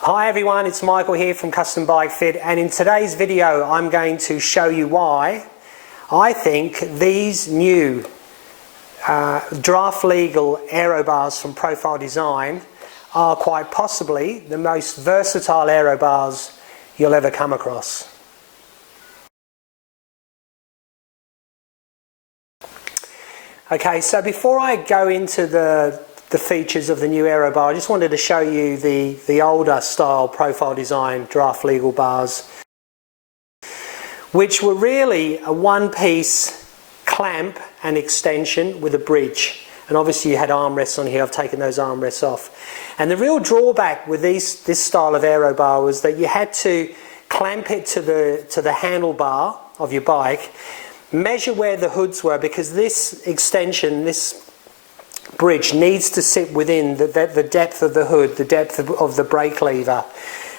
Hi everyone, it's Michael here from Custom Bike Fit, and in today's video I'm going to show you why I think these new draft legal aero bars from Profile Design are quite possibly the most versatile aero bars you'll ever come across. Okay, so before I go into the features of the new Aero bar, I just wanted to show you the older style Profile Design draft legal bars, which were really a one-piece clamp and extension with a bridge. And obviously you had armrests on here. I've taken those armrests off. And the real drawback with this style of Aero bar was that you had to clamp it to the handlebar of your bike, measure where the hoods were, because this extension, this bridge, needs to sit within the depth of the hood, the depth of the brake lever.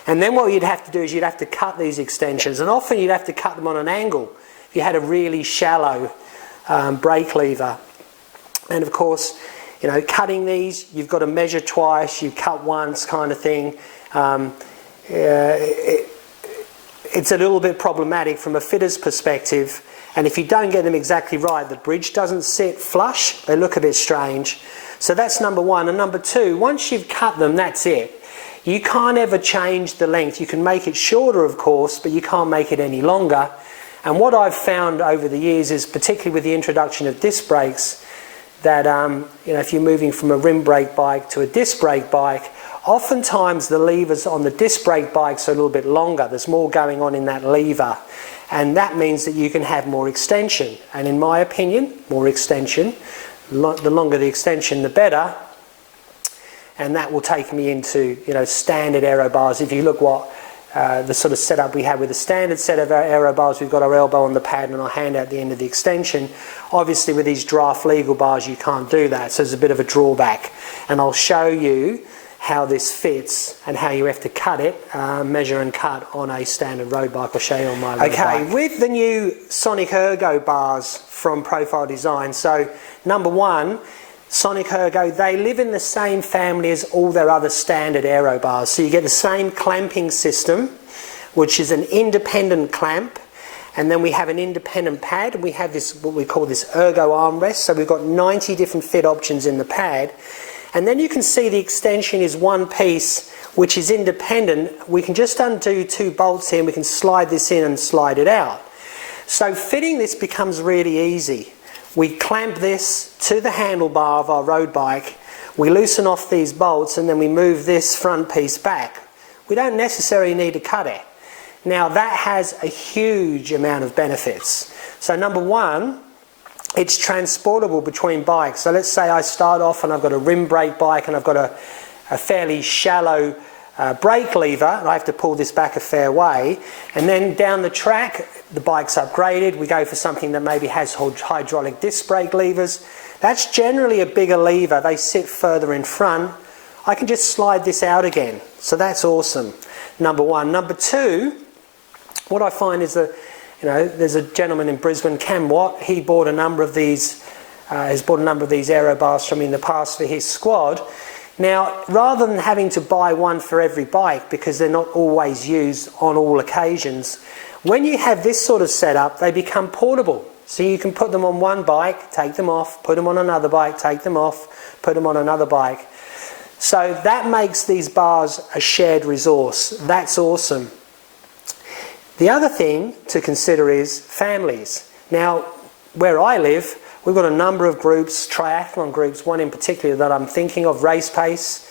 And then what you'd have to do is you'd have to cut these extensions, and often you'd have to cut them on an angle if you had a really shallow brake lever. And of course, you know, cutting these, you've got to measure twice, you cut once kind of thing. It's a little bit problematic from a fitter's perspective. And if you don't get them exactly right, the bridge doesn't sit flush, they look a bit strange. So that's number one. And number two, once you've cut them, that's it. You can't ever change the length. You can make it shorter, of course, but you can't make it any longer. And what I've found over the years is, particularly with the introduction of disc brakes, that you know, if you're moving from a rim brake bike to a disc brake bike, oftentimes the levers on the disc brake bikes are a little bit longer. There's more going on in that lever. And that means that you can have more extension. And in my opinion, more extension, the longer the extension, the better. And that will take me into, you know, standard aero bars. If you look what the sort of setup we have with the standard set of our aero bars, we've got our elbow on the pad and our hand at the end of the extension. Obviously with these draft legal bars you can't do that, so there's a bit of a drawback. And I'll show you how this fits and how you have to cut it, measure and cut on a standard road bike. I'll show you on my bike. Okay, with the new Sonic Ergo bars from Profile Design, so number one, Sonic Ergo, they live in the same family as all their other standard aero bars. So you get the same clamping system, which is an independent clamp, and then we have an independent pad, and we have this, what we call this Ergo armrest. So we've got 90 different fit options in the pad. And then you can see the extension is one piece, which is independent. We can just undo two bolts here, and we can slide this in and slide it out. So fitting this becomes really easy. We clamp this to the handlebar of our road bike, we loosen off these bolts, and then we move this front piece back. We don't necessarily need to cut it. Now that has a huge amount of benefits. So number one, it's transportable between bikes. So let's say I start off and I've got a rim brake bike and I've got a fairly shallow brake lever, and I have to pull this back a fair way, and then down the track the bike's upgraded, we go for something that maybe has hydraulic disc brake levers. That's generally a bigger lever, they sit further in front. I can just slide this out again, so that's awesome, number one. Number two, what I find is that, you know, there's a gentleman in Brisbane, Cam Watt, he bought a number of these, has bought a number of these aero bars from me in the past for his squad. Now, rather than having to buy one for every bike, because they're not always used on all occasions, when you have this sort of setup, they become portable. So you can put them on one bike, take them off, put them on another bike, take them off, put them on another bike. So that makes these bars a shared resource. That's awesome. The other thing to consider is families. Now, where I live, we've got a number of groups, triathlon groups, one in particular that I'm thinking of, Race Pace,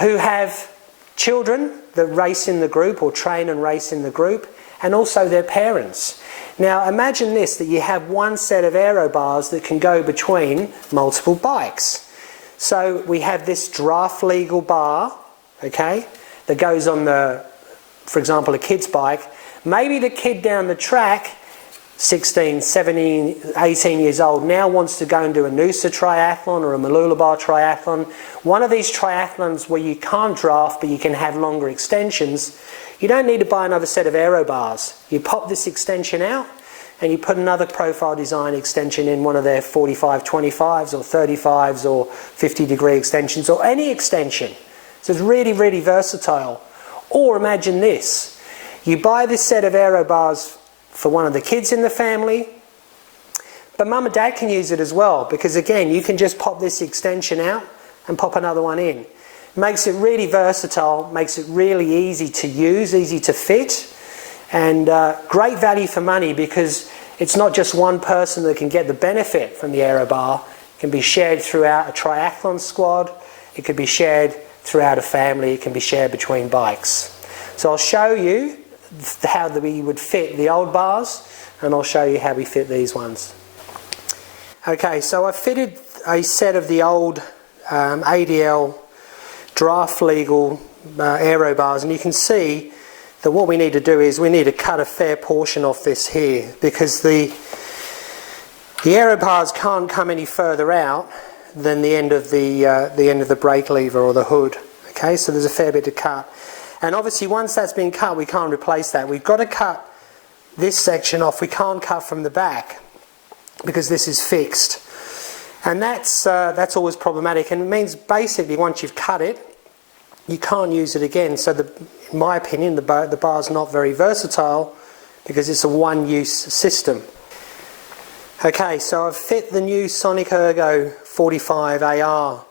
who have children that race in the group or train and race in the group, and also their parents. Now imagine this, that you have one set of aero bars that can go between multiple bikes. So we have this draft legal bar, okay, that goes on the, for example, a kid's bike. Maybe the kid down the track, 16, 17, 18 years old, now wants to go and do a Noosa triathlon or a Mooloolaba triathlon. One of these triathlons where you can't draft but you can have longer extensions. You don't need to buy another set of aero bars. You pop this extension out and you put another Profile Design extension in, one of their 45-25s or 35s or 50-degree extensions or any extension. So it's really, really versatile. Or imagine this, you buy this set of Aero bars for one of the kids in the family, but mum and dad can use it as well, because again, you can just pop this extension out and pop another one in. Makes it really versatile, makes it really easy to use, easy to fit, and great value for money, because it's not just one person that can get the benefit from the Aero bar. It can be shared throughout a triathlon squad, it could be shared throughout a family, it can be shared between bikes. So I'll show you how we would fit the old bars, and I'll show you how we fit these ones. Okay, so I've fitted a set of the old ADL draft legal Aero bars, and you can see that what we need to do is we need to cut a fair portion off this here, because the Aero bars can't come any further out than the end of the brake lever or the hood. Okay, so there's a fair bit to cut, and obviously once that's been cut, we can't replace that. We've got to cut this section off. We can't cut from the back because this is fixed, and that's always problematic, and it means basically once you've cut it, you can't use it again. So in my opinion, the bar's not very versatile because it's a one-use system. Okay, so I've fit the new Sonic Ergo 45 AR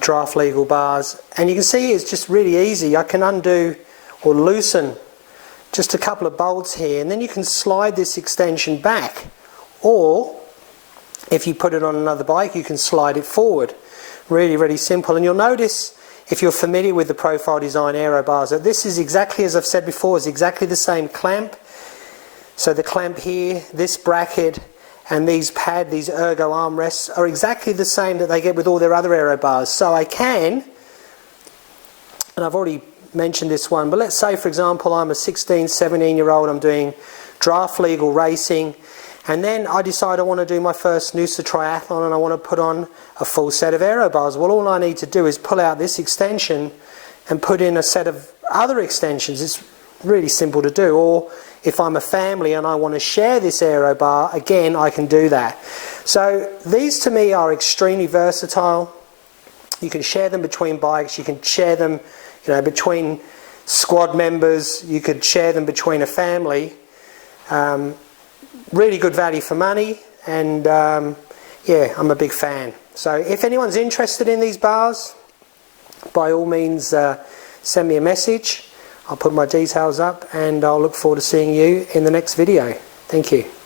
draft legal bars, and you can see it's just really easy. I can undo or loosen just a couple of bolts here, and then you can slide this extension back, or if you put it on another bike, you can slide it forward. Really, really simple. And you'll notice, if you're familiar with the Profile Design Aero bars, that this is exactly, as I've said before, is exactly the same clamp. So the clamp here, this bracket, and these Ergo armrests are exactly the same that they get with all their other Aero bars. So I can, and I've already mentioned this one, but let's say for example I'm a 16, 17-year-old, I'm doing draft legal racing, and then I decide I want to do my first Noosa triathlon and I want to put on a full set of Aero bars. Well, all I need to do is pull out this extension and put in a set of other extensions. It's really simple to do. Or if I'm a family and I want to share this Aero bar, again, I can do that. So these to me are extremely versatile. You can share them between bikes, you can share them, between squad members, you could share them between a family. Really good value for money, and yeah, I'm a big fan. So if anyone's interested in these bars, by all means send me a message. I'll put my details up, and I'll look forward to seeing you in the next video. Thank you.